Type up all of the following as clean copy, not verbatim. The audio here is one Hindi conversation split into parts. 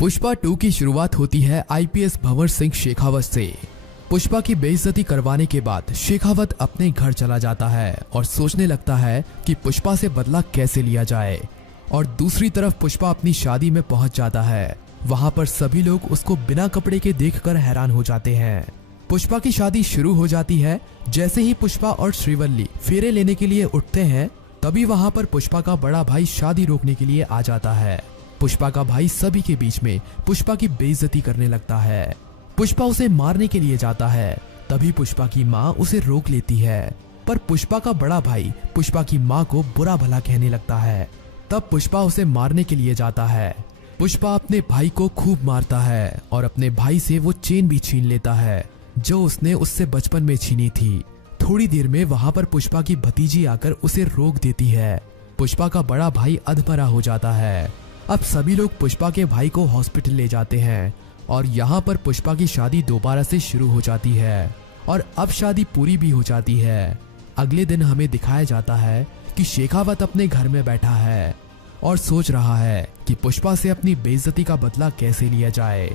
पुष्पा 2 की शुरुआत होती है आईपीएस भंवर सिंह शेखावत से। पुष्पा की बेइज्जती करवाने के बाद शेखावत अपने घर चला जाता है और सोचने लगता है कि पुष्पा से बदला कैसे लिया जाए। और दूसरी तरफ पुष्पा अपनी शादी में पहुंच जाता है। वहां पर सभी लोग उसको बिना कपड़े के देखकर हैरान हो जाते हैं। पुष्पा की शादी शुरू हो जाती है। जैसे ही पुष्पा और श्रीवल्ली फेरे लेने के लिए उठते हैं, तभी वहां पर पुष्पा का बड़ा भाई शादी रोकने के लिए आ जाता है। पुष्पा का भाई सभी के बीच में पुष्पा की बेइज्जती करने लगता है। पुष्पा उसे मारने के लिए जाता है, तभी पुष्पा की माँ उसे रोक लेती है। पर पुष्पा का बड़ा भाई पुष्पा की माँ को बुरा भला कहने लगता है। तब पुष्पा उसे मारने के लिए जाता है। पुष्पा अपने भाई को खूब मारता है और अपने भाई से वो चेन भी छीन लेता है जो उसने उससे बचपन में छीनी थी। थोड़ी देर में वहां पर पुष्पा की भतीजी आकर उसे रोक देती है। पुष्पा का बड़ा भाई अधमरा हो जाता है। अब सभी लोग पुष्पा के भाई को हॉस्पिटल ले जाते हैं और यहाँ पर पुष्पा की शादी दोबारा से शुरू हो जाती है और अब शादी पूरी भी हो जाती है। अगले दिन हमें दिखाया जाता है कि शेखावत अपने घर में बैठा है और सोच रहा है कि पुष्पा से अपनी बेइज्जती का बदला कैसे लिया जाए।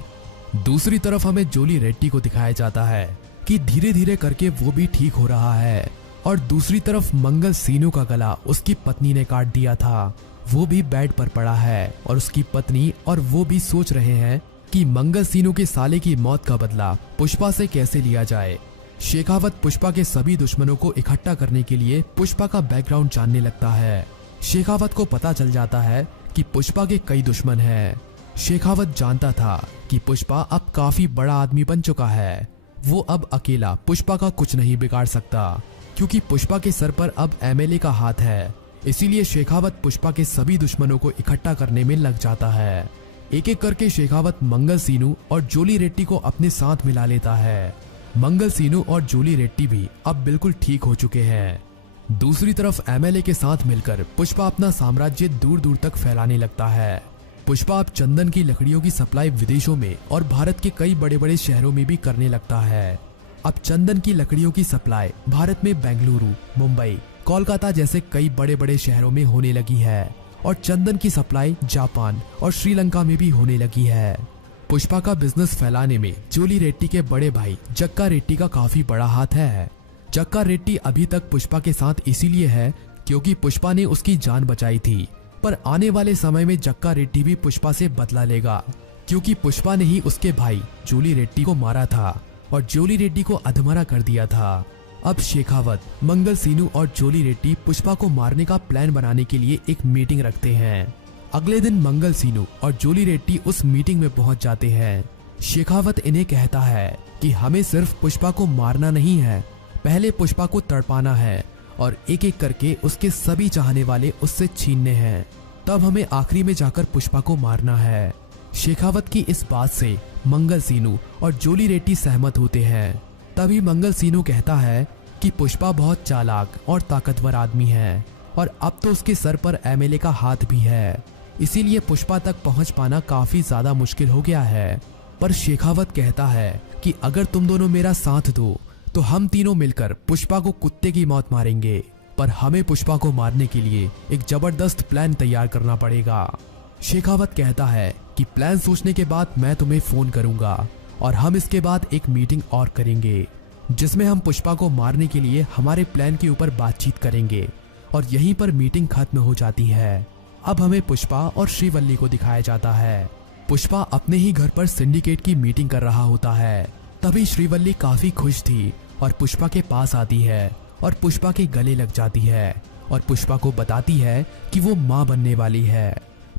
दूसरी तरफ हमें जोली रेड्डी को दिखाया जाता है कि धीरे धीरे करके वो भी ठीक हो रहा है। और दूसरी तरफ मंगल सीनू का गला उसकी पत्नी ने काट दिया था। वो भी बेड पर पड़ा है और उसकी पत्नी और वो भी सोच रहे हैं कि मंगल सीनू के साले की मौत का बदला पुष्पा से कैसे लिया जाए। शेखावत पुष्पा के सभी दुश्मनों को इकट्ठा करने के लिए पुष्पा का बैकग्राउंड जानने लगता है। शेखावत को पता चल जाता है कि पुष्पा के कई दुश्मन हैं। शेखावत जानता था कि पुष्पा अब काफी बड़ा आदमी बन चुका है। वो अब अकेला पुष्पा का कुछ नहीं बिगाड़ सकता, क्योंकि पुष्पा के सर पर अब एमएलए का हाथ है। इसीलिए शेखावत पुष्पा के सभी दुश्मनों को इकट्ठा करने में लग जाता है। एक एक करके शेखावत मंगल सीनू और जोली रेड्डी को अपने साथ मिला लेता है। मंगल सीनू और जोली रेड्डी भी अब बिल्कुल ठीक हो चुके हैं। दूसरी तरफ एमएलए के साथ मिलकर पुष्पा अपना साम्राज्य दूर दूर तक फैलाने लगता है। पुष्पा अब चंदन की लकड़ियों की सप्लाई विदेशों में और भारत के कई बड़े बड़े शहरों में भी करने लगता है। अब चंदन की लकड़ियों की सप्लाई भारत में बेंगलुरु, मुंबई, कोलकाता जैसे कई बड़े बड़े शहरों में होने लगी है और चंदन की सप्लाई जापान और श्रीलंका में भी होने लगी है। पुष्पा का बिजनेस फैलाने में जोली रेड्डी के बड़े भाई जक्का रेड्डी का काफी बड़ा हाथ है। जक्का रेड्डी अभी तक पुष्पा के साथ इसीलिए है क्योंकि पुष्पा ने उसकी जान बचाई थी। पर आने वाले समय में जक्का रेड्डी भी पुष्पा से बदला लेगा, क्योंकि पुष्पा ने ही उसके भाई जोली रेड्डी को मारा था और जोली रेड्डी को अधमरा कर दिया था। अब शेखावत, मंगल सीनू और जोली रेड्डी पुष्पा को मारने का प्लान बनाने के लिए एक मीटिंग रखते हैं। अगले दिन मंगल सीनू और जोली रेड्डी उस मीटिंग में पहुंच जाते हैं। शेखावत इन्हें कहता है कि हमें सिर्फ पुष्पा को मारना नहीं है, पहले पुष्पा को तड़पाना है और एक एक करके उसके सभी चाहने वाले उससे छीनने हैं। तब हमें आखिरी में जाकर पुष्पा को मारना है। शेखावत की इस बात से मंगल सीनू और जोली रेड्डी सहमत होते हैं। तभी मंगल सीनू कहता है कि पुष्पा बहुत चालाक और ताकतवर आदमी है और अब तो उसके सर पर एमएलए का हाथ भी है, इसीलिए पुष्पा तक पहुंच पाना काफी ज्यादा मुश्किल हो गया है। पर शेखावत कहता है कि अगर तुम दोनों मेरा साथ दो तो हम तीनों मिलकर पुष्पा को कुत्ते की मौत मारेंगे। पर हमें पुष्पा को मारने के लिए एक जबरदस्त प्लान तैयार करना पड़ेगा। शेखावत कहता है कि प्लान सोचने के बाद मैं तुम्हें फोन करूंगा और हम इसके बाद एक मीटिंग और करेंगे जिसमें हम पुष्पा को मारने के लिए हमारे प्लान के ऊपर बातचीत करेंगे। और यहीं पर मीटिंग खत्म हो जाती है। अब हमें पुष्पा और श्रीवल्ली को दिखाया जाता है। पुष्पा अपने ही घर पर सिंडिकेट की मीटिंग कर रहा होता है। तभी श्रीवल्ली काफी खुश थी और पुष्पा के पास आती है और पुष्पा के गले लग जाती है और पुष्पा को बताती है कि वो माँ बनने वाली है।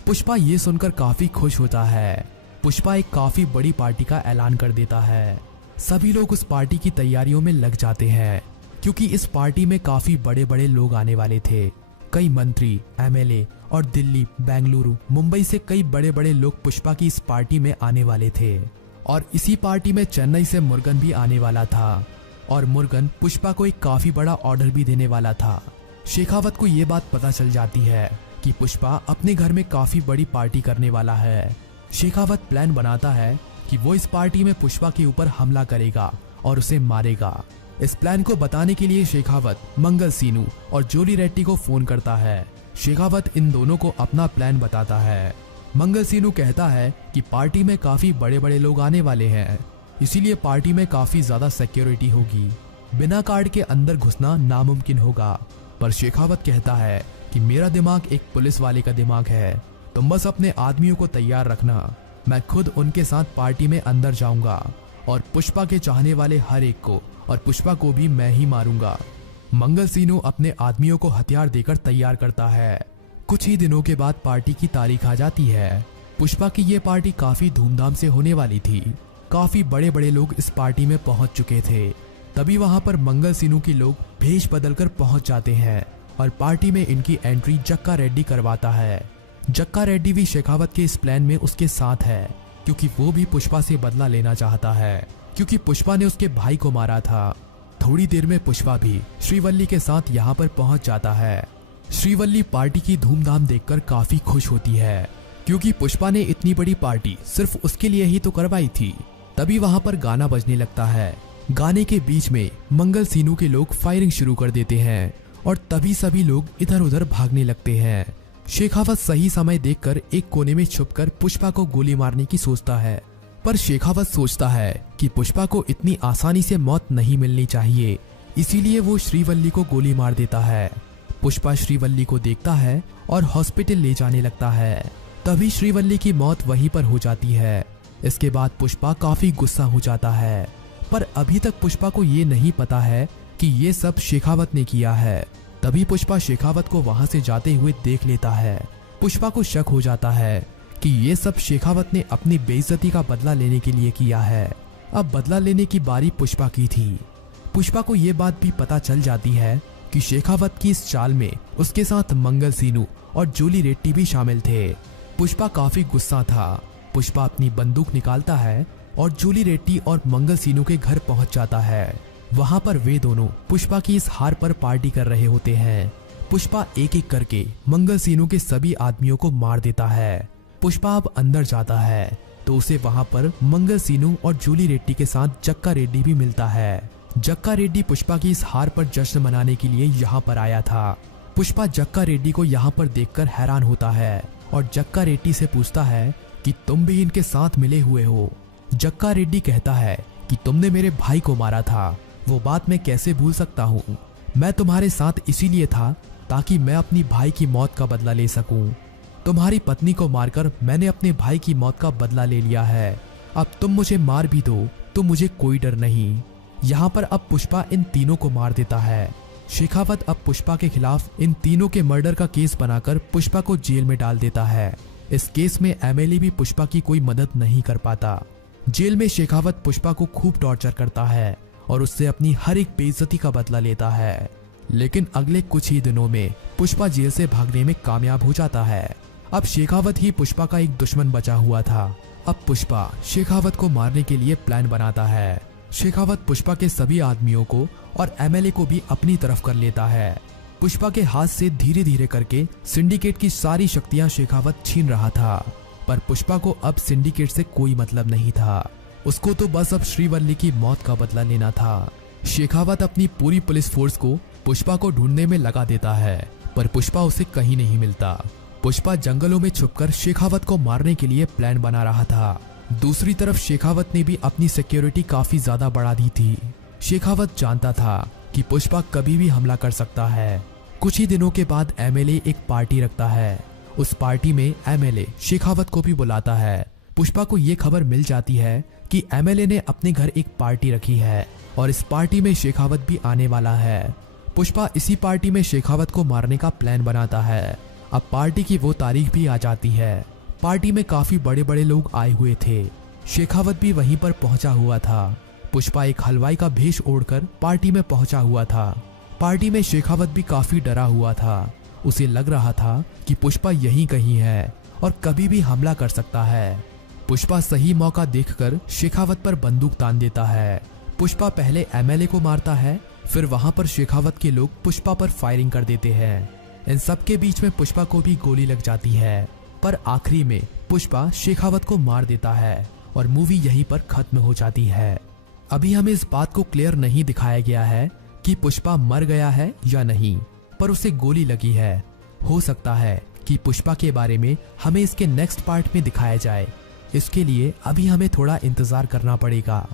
पुष्पा ये सुनकर काफी खुश होता है। पुष्पा एक काफी बड़ी पार्टी का ऐलान कर देता है। सभी लोग उस पार्टी की तैयारियों में लग जाते हैं, क्योंकि इस पार्टी में काफी बड़े बड़े लोग आने वाले थे। कई मंत्री, एमएलए और दिल्ली, बेंगलुरु, मुंबई से कई बड़े बड़े लोग पुष्पा की इस पार्टी में आने वाले थे। और इसी पार्टी में चेन्नई से मुर्गन भी आने वाला था और मुर्गन पुष्पा को एक काफी बड़ा ऑर्डर भी देने वाला था। शेखावत को ये बात पता चल जाती है कि पुष्पा अपने घर में काफी बड़ी पार्टी करने वाला है। शेखावत प्लान बनाता है कि वो इस पार्टी में पुष्पा के ऊपर हमला करेगा और उसे मारेगा। इस प्लान को बताने के लिए शेखावत मंगल सीनू और जोली रेड्डी को फोन करता है। शेखावत इन दोनों को अपना प्लान बताता है। मंगल सीनू कहता है कि पार्टी में काफी बड़े बड़े लोग आने वाले हैं, इसीलिए पार्टी में काफी ज्यादा सिक्योरिटी होगी, बिना कार्ड के अंदर घुसना नामुमकिन होगा। पर शेखावत कहता है कि मेरा दिमाग एक पुलिस वाले का दिमाग है, तुम बस अपने आदमियों को तैयार रखना, मैं खुद उनके साथ पार्टी में अंदर जाऊंगा और पुष्पा के चाहने वाले हर एक को और पुष्पा को भी मैं ही मारूंगा। मंगल सीनू अपने आदमियों को हथियार देकर तैयार करता है। कुछ ही दिनों के बाद पार्टी की तारीख आ जाती है। पुष्पा की ये पार्टी काफी धूमधाम से होने वाली थी, काफी बड़े बड़े लोग इस पार्टी में पहुंच चुके थे। तभी वहां पर मंगल सीनू के लोग भेष बदलकर पहुंच जाते हैं और पार्टी में इनकी एंट्री जक्का रेड्डी करवाता है। जक्का रेड्डी भी शेखावत के इस प्लान में उसके साथ है, क्योंकि वो भी पुष्पा से बदला लेना चाहता है, क्योंकि पुष्पा ने उसके भाई को मारा था। थोड़ी देर में पुष्पा भी श्रीवल्ली के साथ यहाँ पर पहुंच जाता है। श्रीवल्ली पार्टी की धूमधाम देखकर काफी खुश होती है, क्योंकि पुष्पा ने इतनी बड़ी पार्टी सिर्फ उसके लिए ही तो करवाई थी। तभी वहां पर गाना बजने लगता है। गाने के बीच में मंगल सीनू के लोग फायरिंग शुरू कर देते हैं और तभी सभी लोग इधर उधर भागने लगते हैं। शेखावत सही समय देखकर एक कोने में छुपकर पुष्पा को गोली मारने की सोचता है, पर शेखावत सोचता है कि पुष्पा को इतनी आसानी से मौत नहीं मिलनी चाहिए, इसीलिए वो श्रीवल्ली को गोली मार देता है। पुष्पा श्रीवल्ली को देखता है और हॉस्पिटल ले जाने लगता है। तभी श्रीवल्ली की मौत वहीं पर हो जाती है। इसके बाद पुष्पा काफी गुस्सा हो जाता है, पर अभी तक पुष्पा को ये नहीं पता है कि ये सब शेखावत ने किया है। तभी पुष्पा शेखावत को वहां से जाते हुए देख लेता है। पुष्पा को शक हो जाता है कि ये सब शेखावत ने अपनी बेइज्जती का बदला लेने के लिए किया है। अब बदला लेने की बारी पुष्पा की थी। पुष्पा को ये बात भी पता चल जाती है कि शेखावत की इस चाल में उसके साथ मंगल सीनू और जूली रेड्डी भी शामिल थे। पुष्पा काफी गुस्सा था। पुष्पा अपनी बंदूक निकालता है और जूली रेड्डी और मंगल सीनू के घर पहुंच जाता है। वहां पर वे दोनों पुष्पा की इस हार पर पार्टी कर रहे होते हैं। पुष्पा एक एक करके मंगल सीनू के सभी आदमियों को मार देता है। पुष्पा अब अंदर जाता है तो उसे वहां पर मंगल सीनू और जूली रेड्डी के साथ जक्का रेड्डी भी मिलता है। जक्का रेड्डी पुष्पा की इस हार पर जश्न मनाने के लिए यहाँ पर आया था। पुष्पा जक्का रेड्डी को यहाँ पर देखकर हैरान होता है और जक्का रेड्डी से पूछता है कि तुम भी इनके साथ मिले हुए हो। जक्का रेड्डी कहता है कि तुमने मेरे भाई को मारा था, वो बात मैं कैसे भूल सकता हूँ। मैं तुम्हारे साथ इसीलिए था ताकि मैं अपनी भाई की मौत का बदला ले सकूं। तुम्हारी पत्नी को मारकर मैंने अपने भाई की मौत का बदला ले लिया है। अब तुम मुझे मार भी दो तो मुझे कोई डर नहीं। यहाँ पर अब पुष्पा इन तीनों को मार देता है। शेखावत अब पुष्पा के खिलाफ इन तीनों के मर्डर का केस बनाकर पुष्पा को जेल में डाल देता है। इस केस में एमएलए भी पुष्पा की कोई मदद नहीं कर पाता। जेल में शेखावत पुष्पा को खूब टॉर्चर करता है और उससे अपनी हर एक बेइज्जती का बदला लेता है। लेकिन अगले कुछ ही दिनों में पुष्पा जेल से भागने में कामयाब हो जाता है। अब शेखावत ही पुष्पा का एक दुश्मन बचा हुआ था। अब पुष्पा शेखावत को मारने के लिए प्लान बनाता है। शेखावत पुष्पा के सभी आदमियों को और एमएलए को भी अपनी तरफ कर लेता है। पुष्पा के हाथ से धीरे धीरे करके सिंडिकेट की सारी शक्तियां शेखावत छीन रहा था, पर पुष्पा को अब सिंडिकेट से कोई मतलब नहीं था। उसको तो बस अब श्रीवल्ली की मौत का बदला लेना था। शेखावत अपनी पूरी पुलिस फोर्स को पुष्पा को ढूंढने में लगा देता है, पर पुष्पा उसे कहीं नहीं मिलता। पुष्पा जंगलों में छुपकर शेखावत को मारने के लिए प्लान बना रहा था। दूसरी तरफ शेखावत ने भी अपनी सिक्योरिटी काफी ज्यादा बढ़ा दी थी। शेखावत जानता था कि पुष्पा कभी भी हमला कर सकता है। कुछ ही दिनों के बाद एमएलए एक पार्टी रखता है। उस पार्टी में एमएलए शेखावत को भी बुलाता है। पुष्पा को ये खबर मिल जाती है कि एमएलए ने अपने घर एक पार्टी रखी है और इस पार्टी में शेखावत भी आने वाला है। पुष्पा इसी पार्टी में शेखावत को मारने का प्लान बनाता है। अब पार्टी की वो तारीख भी आ जाती है। पार्टी में काफी बड़े बड़े लोग आए हुए थे। शेखावत भी वहीं पर पहुंचा हुआ था। पुष्पा एक हलवाई का भेष ओढ़कर पार्टी में पहुंचा हुआ था। पार्टी में शेखावत भी काफी डरा हुआ था। उसे लग रहा था कि पुष्पा यहीं कहीं है और कभी भी हमला कर सकता है। पुष्पा सही मौका देखकर शेखावत पर बंदूक तान देता है। पुष्पा पहले एमएलए को मारता है, फिर वहां पर शेखावत के लोग पुष्पा पर फायरिंग कर देते हैं। इन सबके बीच में पुष्पा को भी गोली लग जाती है, पर आखिरी में पुष्पा शेखावत को मार देता है और मूवी यहीं पर खत्म हो जाती है। अभी हमें इस बात को क्लियर नहीं दिखाया गया है कि पुष्पा मर गया है या नहीं, पर उसे गोली लगी है। हो सकता है कि पुष्पा के बारे में हमें इसके नेक्स्ट पार्ट में दिखाया जाए। इसके लिए अभी हमें थोड़ा इंतजार करना पड़ेगा।